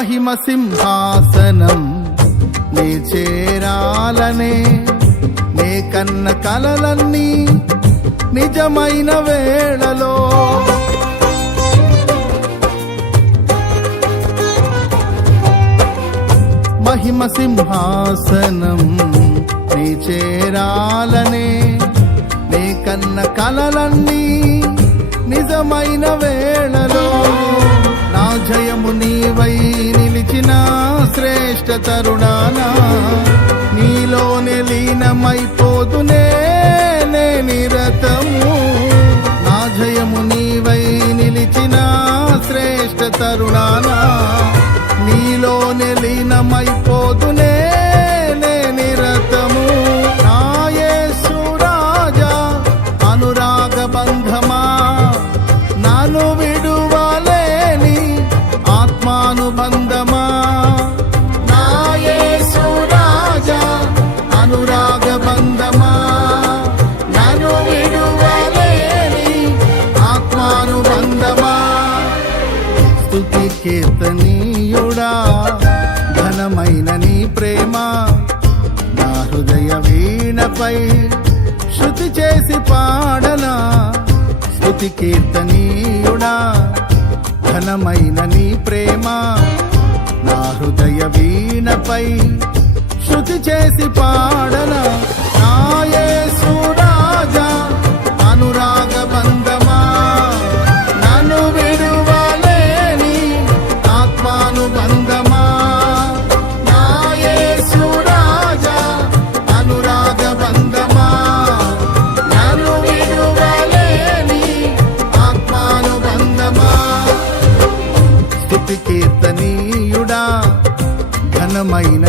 మహిమ సింహాసనం నే చేరాలనే నే కన్న కలలన్నీ నిజమైన వేళలో మహిమ సింహాసనం నీ చేరాలనే నీ కన్న కలలన్నీ నిజమైన వేళలో నా జయము నీవై నిలిచిన శ్రేష్ఠ తరుణానా నీలోనే లీనమైపోదునే నే నిరతము నా జయము నీవై నిలిచిన శ్రేష్ఠ తరుణానా నీలోనే లీనమైపోదునే నే నిరతము నా యేసు రాజా అనురాగ బంధమా నన్ను విడువలేని ఆత్మానుబంధమా నా యేసు రాజా అనురాగ బంధమా నన్ను విడువలేని ఆత్మానుబంధమా స్తుతి కీర్తనీయుడా ఘనమైన నీ ప్రేమ నా హృదయ వీణపై శృతి చేసి పాడనా స్తుతి కీర్తనీయుడా ఘనమైన నీ ప్రేమ నా హృదయ వీణపై శృతి చేసి పాడనా నా యేసు రాజా అనురాగ బంధమా నన్ను విడువలేని ఆత్మానుబంధమా నా యేసు రాజా అనురాగ బంధమా నన్ను విడువలేని ఆత్మానుబంధమా స్తుతి కీర్తనీయుడా ఘనమైన